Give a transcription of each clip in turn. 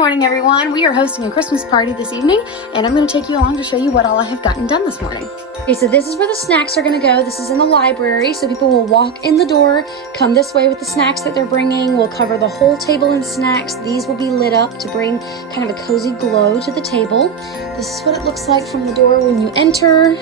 Good morning, everyone. We are hosting a Christmas party this evening, and I'm going to take you along to show you what all I have gotten done this morning. Okay, so this is where the snacks are going to go. This is in the library, so people will walk in the door, come this way with the snacks that they're bringing. We'll cover the whole table in snacks. These will be lit up to bring kind of a cozy glow to the table. This is what it looks like from the door when you enter.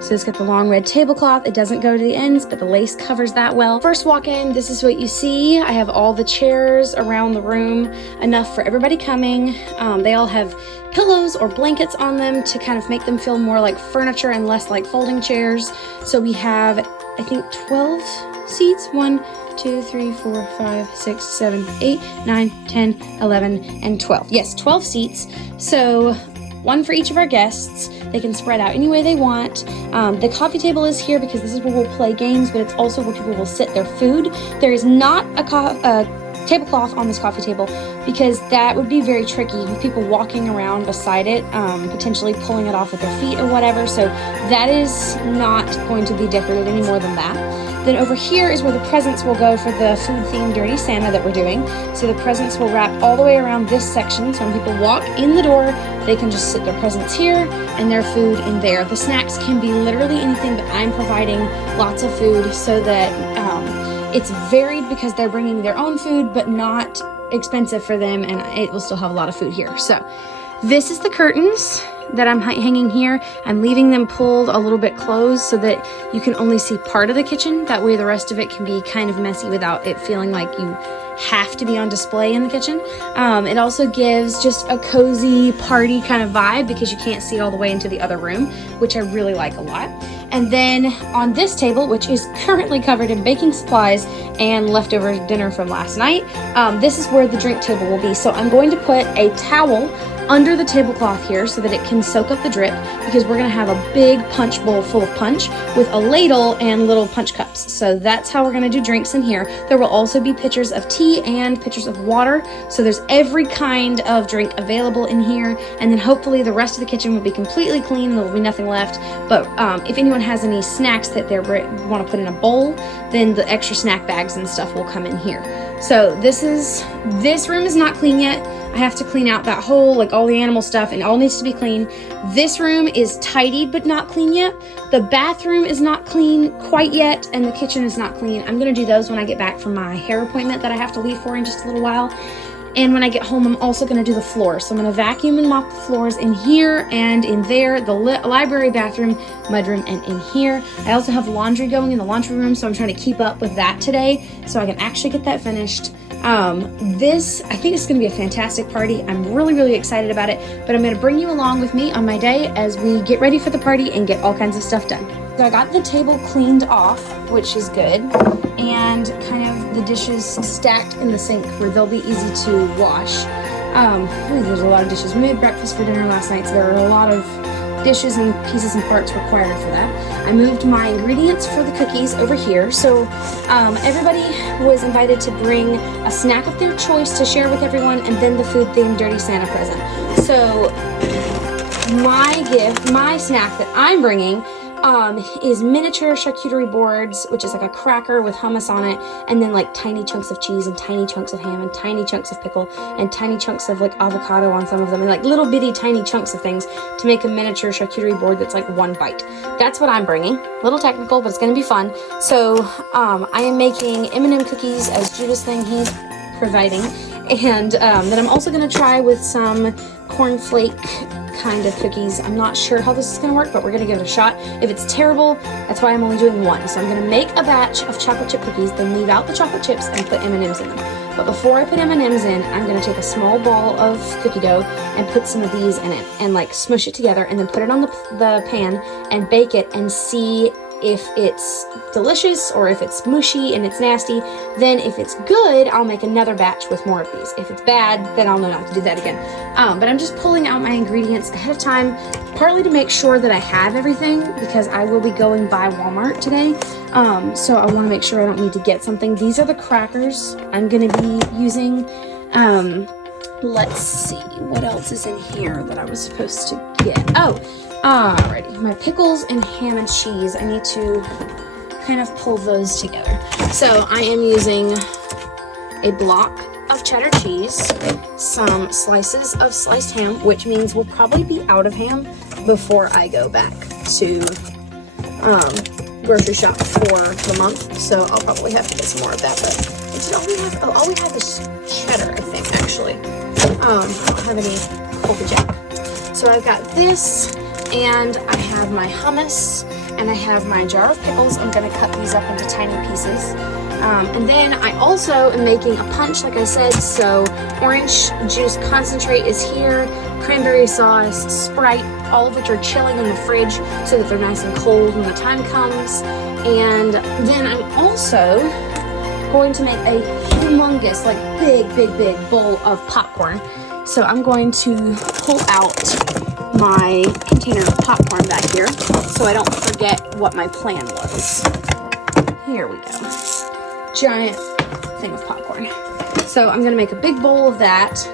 So it's got the long red tablecloth. It doesn't go to the ends, but the lace covers that well. First walk in, this is what you see. I have all the chairs around the room, enough for everybody coming. They all have pillows or blankets on them to kind of make them feel more like furniture and less like folding chairs. So we have, I think, 12 seats. 1, 2, 3, 4, 5, 6, 7, 8, 9, 10, 11, and 12. Yes, 12 seats. So one for each of our guests. They can spread out any way they want. The coffee table is here because this is where we'll play games, but it's also where people will sit their food. There is not a tablecloth on this coffee table because that would be very tricky with people walking around beside it, potentially pulling it off with their feet or whatever. So that is not going to be decorated any more than that. Then over here is where the presents will go for the food-themed Dirty Santa that we're doing. So the presents will wrap all the way around this section. So when people walk in the door, they can just sit their presents here and their food in there. The snacks can be literally anything, but I'm providing lots of food so that it's varied because they're bringing their own food, but not expensive for them, and it will still have a lot of food here. So this is the curtains that I'm hanging here. I'm leaving them pulled a little bit closed so that you can only see part of the kitchen. That way the rest of it can be kind of messy without it feeling like you have to be on display in the kitchen. It also gives just a cozy party kind of vibe because you can't see all the way into the other room, which I really like a lot. And then on this table, which is currently covered in baking supplies and leftover dinner from last night, this is where the drink table will be. So I'm going to put a towel under the tablecloth here so that it can soak up the drip, because we're gonna have a big punch bowl full of punch with a ladle and little punch cups. So that's how we're gonna do drinks in here. There will also be pitchers of tea and pitchers of water. So there's every kind of drink available in here. And then hopefully the rest of the kitchen will be completely clean. There will be nothing left. But if anyone has any snacks that they wanna put in a bowl, then the extra snack bags and stuff will come in here. So this room is not clean yet. I have to clean out that whole, like all the animal stuff, and it all needs to be clean. This room is tidied but not clean yet. The bathroom is not clean quite yet, and the kitchen is not clean. I'm gonna do those when I get back from my hair appointment that I have to leave for in just a little while. And when I get home, I'm also gonna do the floor. So I'm gonna vacuum and mop the floors in here and in there, the library, bathroom, mudroom, and in here. I also have laundry going in the laundry room, so I'm trying to keep up with that today so I can actually get that finished. I think it's gonna be a fantastic party. I'm really, really excited about it, but I'm gonna bring you along with me on my day as we get ready for the party and get all kinds of stuff done. So I got the table cleaned off, which is good, and kind of the dishes stacked in the sink where they'll be easy to wash. There's a lot of dishes. We made breakfast for dinner last night, so there are a lot of dishes and pieces and parts required for that. I moved my ingredients for the cookies over here. So everybody was invited to bring a snack of their choice to share with everyone, and then the food-themed Dirty Santa present. So my snack that I'm bringing is miniature charcuterie boards, which is like a cracker with hummus on it, and then like tiny chunks of cheese and tiny chunks of ham and tiny chunks of pickle and tiny chunks of like avocado on some of them, and like little bitty tiny chunks of things to make a miniature charcuterie board that's like one bite. That's what I'm bringing. A little technical, but it's gonna be fun. So I am making M&M cookies as Judas' thing he's providing, and then I'm also gonna try with some cornflake kind of cookies. I'm not sure how this is going to work, but we're going to give it a shot. If it's terrible, that's why I'm only doing one. So I'm going to make a batch of chocolate chip cookies, then leave out the chocolate chips and put M&Ms in them. But before I put M&Ms in, I'm going to take a small ball of cookie dough and put some of these in it and like smush it together, and then put it on the pan and bake it and see if it's delicious or if it's mushy and it's nasty. Then if it's good, I'll make another batch with more of these. If it's bad, then I'll know not to do that again. But I'm just pulling out my ingredients ahead of time, partly to make sure that I have everything because I will be going by Walmart today. So I want to make sure I don't need to get something. These are the crackers I'm going to be using. Let's see, what else is in here that I was supposed to get? Alrighty, my pickles and ham and cheese. I need to kind of pull those together. So I am using a block of cheddar cheese, some slices of sliced ham, which means we'll probably be out of ham before I go back to grocery shop for the month. So I'll probably have to get some more of that. But it's all we have. Oh, all we have is cheddar, I think, actually. I don't have any Polka Jack. So I've got this, and I have my hummus, and I have my jar of pickles. I'm gonna cut these up into tiny pieces. And then I also am making a punch, like I said, so orange juice concentrate is here, cranberry sauce, Sprite, all of which are chilling in the fridge so that they're nice and cold when the time comes. And then I'm also going to make a humongous, like big bowl of popcorn. So I'm going to pull out my container of popcorn back here so I don't forget what my plan was. Here we go. Giant thing of popcorn. So I'm gonna make a big bowl of that,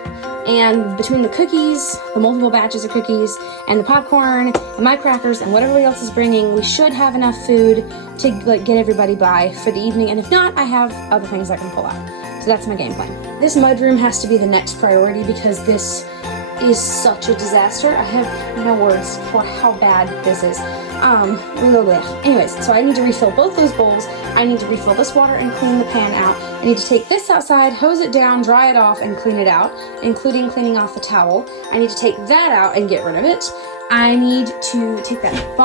and between the cookies, the multiple batches of cookies, and the popcorn, and my crackers, and what everybody else is bringing, we should have enough food to like get everybody by for the evening. And if not, I have other things I can pull out. So that's my game plan. This mudroom has to be the next priority because this is such a disaster. I have no words for how bad this is. Anyways, so I need to refill both those bowls. I need to refill this water and clean the pan out. I need to take this outside, hose it down, dry it off, and clean it out, including cleaning off the towel. I need to take that out and get rid of it. I need to take that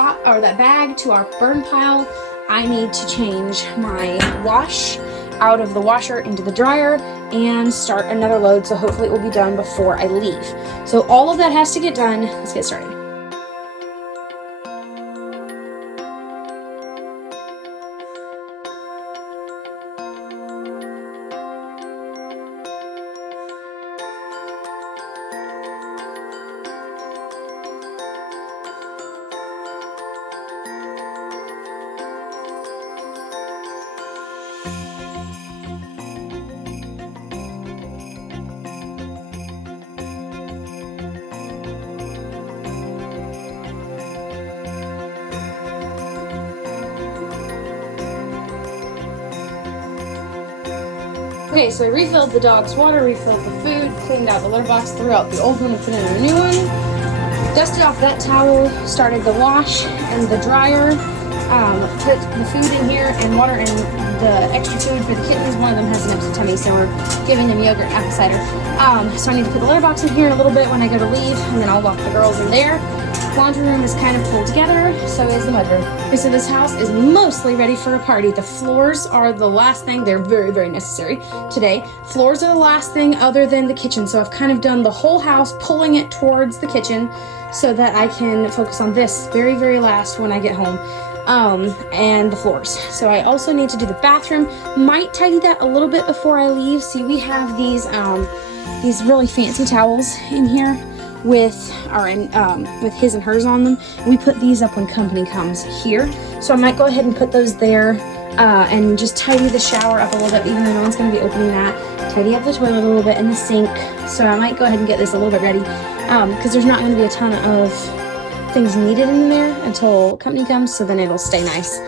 bag to our burn pile. I need to change my wash out of the washer into the dryer and start another load, so hopefully it will be done before I leave. So all of that has to get done. Let's get started. Okay, so I refilled the dog's water, refilled the food, cleaned out the litter box, threw out the old one and put in a new one, dusted off that towel, started the wash and the dryer, put the food in here and water and the extra food for the kittens. One of them has an empty tummy, so we're giving them yogurt and apple cider. So I need to put the litter box in here in a little bit when I go to leave, and then I'll lock the girls in there. Laundry room is kind of pulled together, so is the mudroom. Okay, so this house is mostly ready for a party. The floors are the last thing. They're very, very necessary today. Floors are the last thing other than the kitchen. So I've kind of done the whole house, pulling it towards the kitchen so that I can focus on this very, very last when I get home. And the floors. So I also need to do the bathroom. Might tidy that a little bit before I leave. See, we have these really fancy towels in here with his and hers on them. We put these up when company comes here. So I might go ahead and put those there and just tidy the shower up a little bit, even though no one's going to be opening that. Tidy up the toilet a little bit and the sink. So I might go ahead and get this a little bit ready because there's not going to be a ton of things needed in there until company comes, so then it'll stay nice.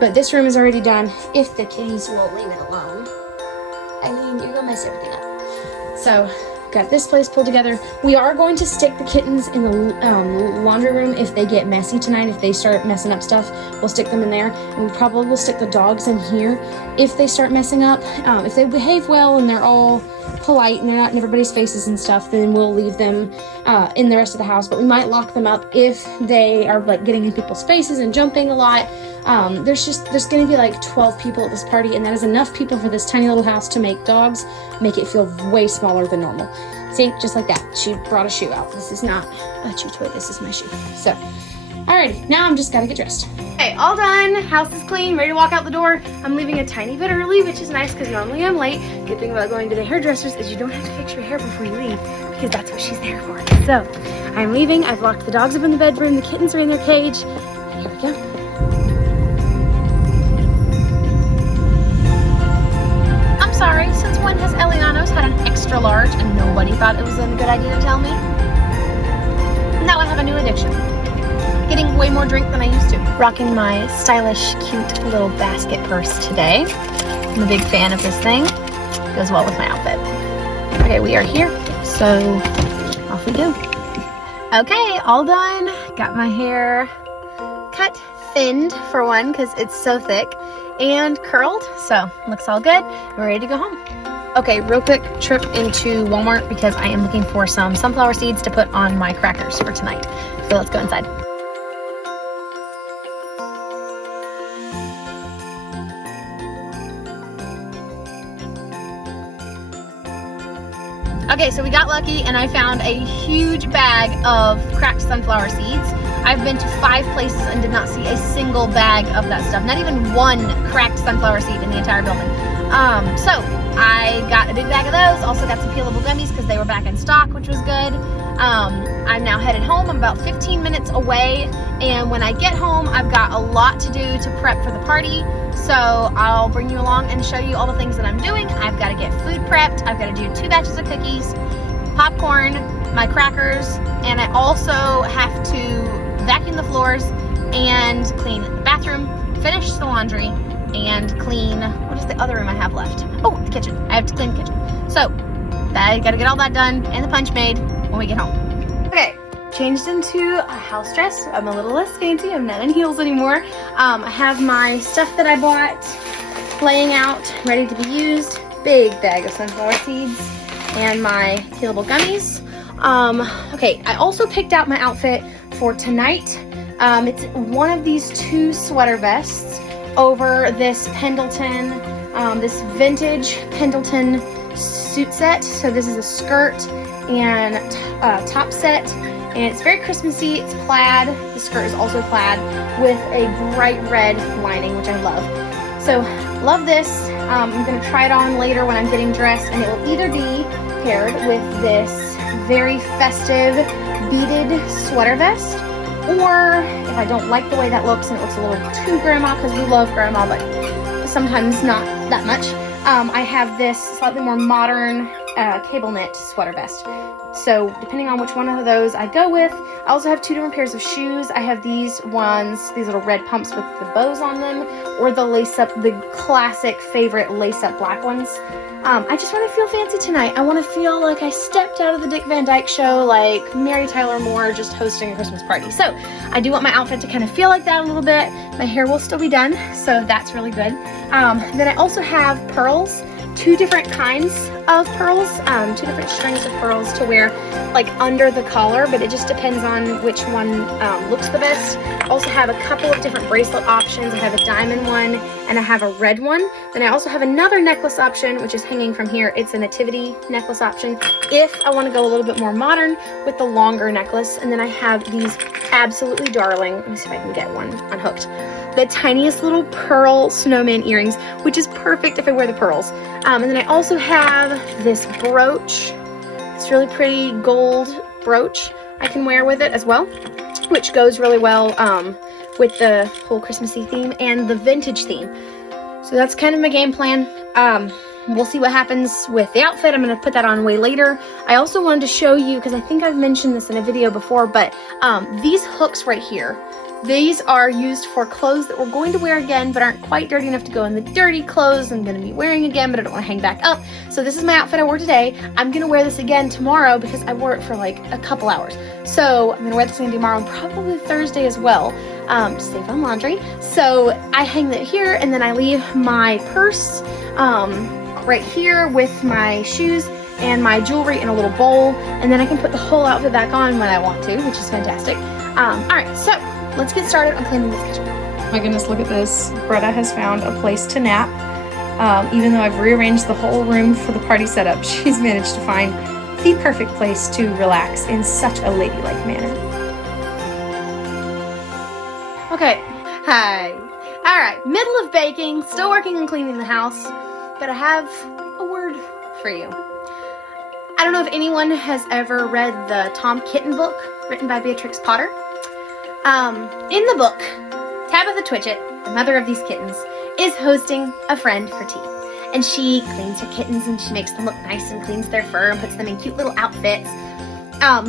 But this room is already done, if the kitties will leave it alone. I mean, you're gonna mess everything up. So got this place pulled together. We are going to stick the kittens in the laundry room if they get messy tonight. If they start messing up stuff, we'll stick them in there. And we probably will stick the dogs in here if they start messing up. If they behave well and they're all polite and they're not in everybody's faces and stuff, then we'll leave them in the rest of the house. But we might lock them up if they are like getting in people's faces and jumping a lot. There's gonna be like 12 people at this party, and that is enough people for this tiny little house to make dogs make it feel way smaller than normal. See, just like that. She brought a shoe out. This is not a chew toy, this is my shoe. So, alrighty, now I'm just gotta get dressed. Okay, all done. House is clean, ready to walk out the door. I'm leaving a tiny bit early, which is nice because normally I'm late. Good thing about going to the hairdressers is you don't have to fix your hair before you leave because that's what she's there for. So, I'm leaving. I've locked the dogs up in the bedroom. The kittens are in their cage. And here we go. I'm sorry, since when has Eliano's had an extra large and nobody thought it was a good idea to tell me? Now I have a new addiction. Getting way more drink than I used to. Rocking my stylish, cute little basket purse today. I'm a big fan of this thing. Goes well with my outfit. Okay, we are here, so off we go. Okay, all done. Got my hair cut, thinned for one, because it's so thick, and curled, so looks all good. We're ready to go home. Okay, real quick trip into Walmart because I am looking for some sunflower seeds to put on my crackers for tonight. So let's go inside. Okay, so we got lucky and I found a huge bag of cracked sunflower seeds. I've been to 5 places and did not see a single bag of that stuff. Not even one cracked sunflower seed in the entire building. So I got a big bag of those. Also got some peelable gummies because they were back in stock, which was good. I'm now headed home. I'm about 15 minutes away. And when I get home, I've got a lot to do to prep for the party. So I'll bring you along and show you all the things that I'm doing. I've got to get food prepped. I've got to do 2 batches of cookies, popcorn, my crackers, and I also have to vacuum the floors and clean the bathroom, finish the laundry, and clean, what is the other room I have left? Oh, the kitchen. I have to clean the kitchen. So I got to get all that done and the punch made when we get home. Okay. Changed into a house dress. I'm a little less fancy. I'm not in heels anymore. I have my stuff that I bought laying out, ready to be used. Big bag of sunflower seeds and my peelable gummies. Okay, I also picked out my outfit for tonight. It's one of these 2 sweater vests over this Pendleton, this vintage Pendleton suit set. So this is a skirt and top set. And it's very Christmassy. It's plaid. The skirt is also plaid with a bright red lining, which I love. So, love this. I'm going to try it on later when I'm getting dressed, and it will either be paired with this very festive beaded sweater vest, or if I don't like the way that looks and it looks a little too grandma, because we love grandma, but sometimes not that much, I have this slightly more modern cable knit sweater vest. So depending on which one of those I go with, I also have 2 different pairs of shoes. I have these ones, these little red pumps with the bows on them, or the lace up, the classic favorite lace up black ones. I just want to feel fancy tonight. I want to feel like I stepped out of the Dick Van Dyke Show, like Mary Tyler Moore just hosting a Christmas party. So I do want my outfit to kind of feel like that a little bit. My hair will still be done, so that's really good. Then I also have pearls. 2 different kinds of pearls, 2 different strings of pearls to wear like under the collar, but it just depends on which one looks the best. I also have a couple of different bracelet options. I have a diamond one and I have a red one. Then I also have another necklace option, which is hanging from here. It's a nativity necklace option if I want to go a little bit more modern with the longer necklace. And then I have these absolutely darling, let me see if I can get one unhooked, the tiniest little pearl snowman earrings, which is perfect if I wear the pearls. And then I also have this brooch, this really pretty gold brooch I can wear with it as well, which goes really well with the whole Christmassy theme and the vintage theme. So that's kind of my game plan. We'll see what happens with the outfit. I'm going to put that on way later. I also wanted to show you, because I think I've mentioned this in a video before, but these hooks right here, these are used for clothes that we're going to wear again but aren't quite dirty enough to go in the dirty clothes I'm going to be wearing again, but I don't want to hang back up. So this is my outfit I wore today. I'm going to wear this again tomorrow because I wore it for like a couple hours. So I'm going to wear this again tomorrow and probably Thursday as well, to save on laundry. So I hang that here, and then I leave my purse right here with my shoes and my jewelry in a little bowl, and then I can put the whole outfit back on when I want to, which is fantastic. Alright, so let's get started on cleaning this kitchen. Oh my goodness, look at this. Greta has found a place to nap. Even though I've rearranged the whole room for the party setup, she's managed to find the perfect place to relax in such a ladylike manner. Okay, hi. Alright, middle of baking, still working on cleaning the house, but I have a word for you. I don't know if anyone has ever read the Tom Kitten book written by Beatrix Potter. In the book, Tabitha Twitchit, the mother of these kittens, is hosting a friend for tea. And she cleans her kittens and she makes them look nice and cleans their fur and puts them in cute little outfits,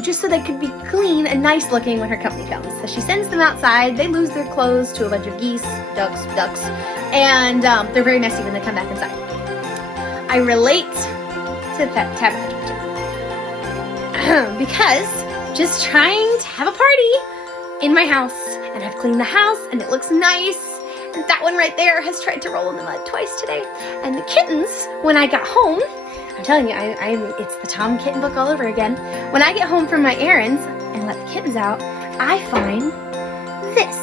just so they could be clean and nice looking when her company comes. So she sends them outside, they lose their clothes to a bunch of geese, ducks, and they're very messy when they come back inside. I relate to Tabitha Twitchit. because just trying to have a party in my house, and I've cleaned the house and it looks nice. And that one right there has tried to roll in the mud twice today. And the kittens, when I got home, I'm telling you, it's the Tom Kitten book all over again. When I get home from my errands and let the kittens out, I find this.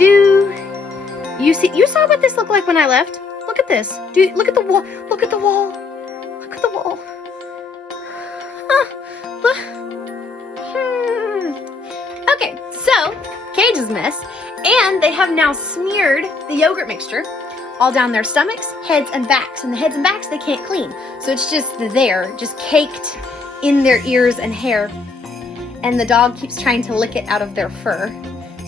You saw what this looked like when I left? Look at this. Look at the wall. Look at the wall. Look at the wall. Okay, so cage is messed, and they have now smeared the yogurt mixture all down their stomachs, heads, and backs. And the heads and backs they can't clean, so it's just there, just caked in their ears and hair. And the dog keeps trying to lick it out of their fur,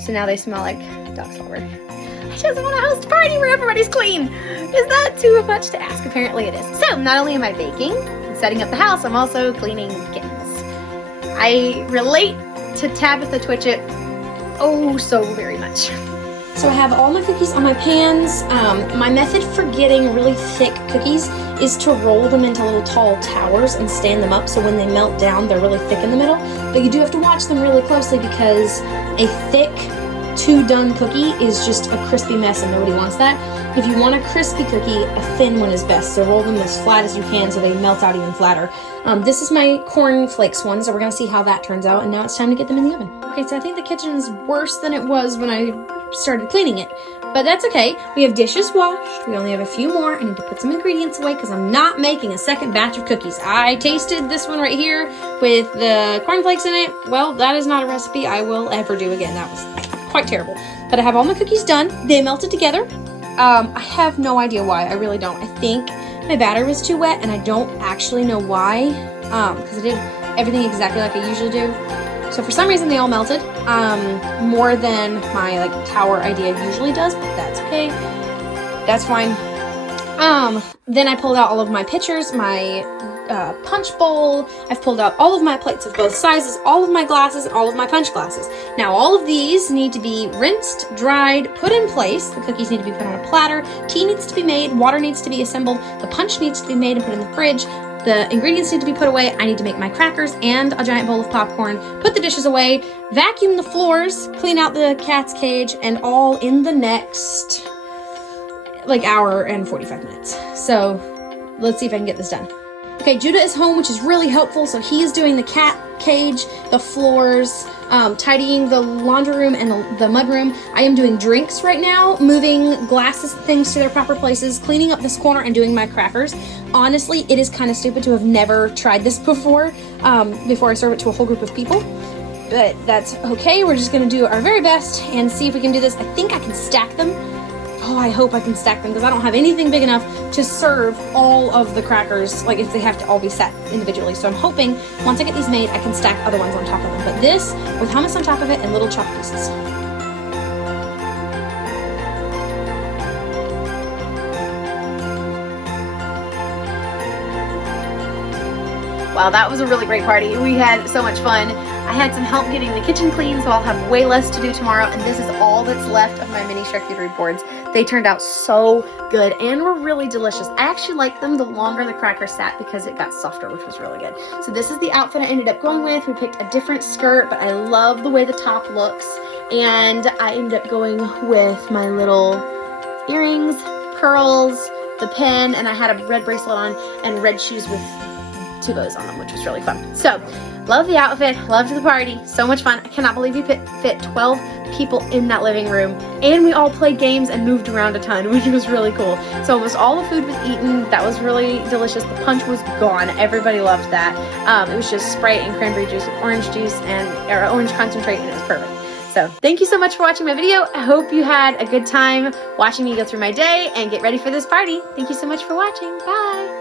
so now they smell like dog slobber. I just want to host a party where everybody's clean. Is that too much to ask? Apparently it is. So not only am I baking and setting up the house, I'm also cleaning kittens. I relate to Tabitha Twitchett oh so very much. So I have all my cookies on my pans. My method for getting really thick cookies is to roll them into little tall towers and stand them up so when they melt down they're really thick in the middle. But you do have to watch them really closely because a thick too done cookie is just a crispy mess and nobody wants that. If you want a crispy cookie, a thin one is best. So roll them as flat as you can so they melt out even flatter. This is my corn flakes one, so we're gonna see how that turns out, and now it's time to get them in the oven. Okay, so I think the kitchen's worse than it was when I started cleaning it, but that's okay. We have dishes washed. We only have a few more. I need to put some ingredients away because I'm not making a second batch of cookies. I tasted this one right here with the cornflakes in it. Well, that is not a recipe I will ever do again. That was quite terrible. But I have all my cookies done. They melted together. I have no idea why. I really don't. I think my batter was too wet, and I don't actually know why, because I did everything exactly like I usually do. So for some reason they all melted, more than my tower idea usually does, but that's okay. That's fine. Then I pulled out all of my pitchers, my punch bowl. I've pulled out all of my plates of both sizes, all of my glasses, and all of my punch glasses. Now all of these need to be rinsed, dried, put in place. The cookies need to be put on a platter. Tea needs to be made. Water needs to be assembled. The punch needs to be made and put in the fridge. The ingredients need to be put away. I need to make my crackers and a giant bowl of popcorn, put the dishes away, vacuum the floors, clean out the cat's cage, and all in the next hour and 45 minutes. So let's see if I can get this done. Okay, Judah is home, which is really helpful. So he is doing the cat cage, the floors, tidying the laundry room and the mud room. I am doing drinks right now, moving glasses and things to their proper places, cleaning up this corner, and doing my crackers. Honestly, it is kind of stupid to have never tried this before I serve it to a whole group of people. But that's okay. We're just going to do our very best and see if we can do this. I think I can stack them. Oh, I hope I can stack them because I don't have anything big enough to serve all of the crackers, if they have to all be set individually. So I'm hoping once I get these made, I can stack other ones on top of them. But this with hummus on top of it and little chopped pieces. Wow, that was a really great party. We had so much fun. I had some help getting the kitchen clean, so I'll have way less to do tomorrow, and this is all that's left of my mini charcuterie boards. They turned out so good and were really delicious. I actually liked them the longer the cracker sat because it got softer, which was really good. So this is the outfit I ended up going with. We picked a different skirt, but I love the way the top looks, and I ended up going with my little earrings, pearls, the pin, and I had a red bracelet on and red shoes with 2 bows on them, which was really fun. So, love the outfit, loved the party, so much fun. I cannot believe we fit 12 people in that living room, and we all played games and moved around a ton, which was really cool. So almost all the food was eaten. That was really delicious. The punch was gone. Everybody loved that. It was just Sprite and cranberry juice with orange juice or orange concentrate, and it was perfect. So thank you so much for watching my video. I hope you had a good time watching me go through my day and get ready for this party. Thank you so much for watching. Bye.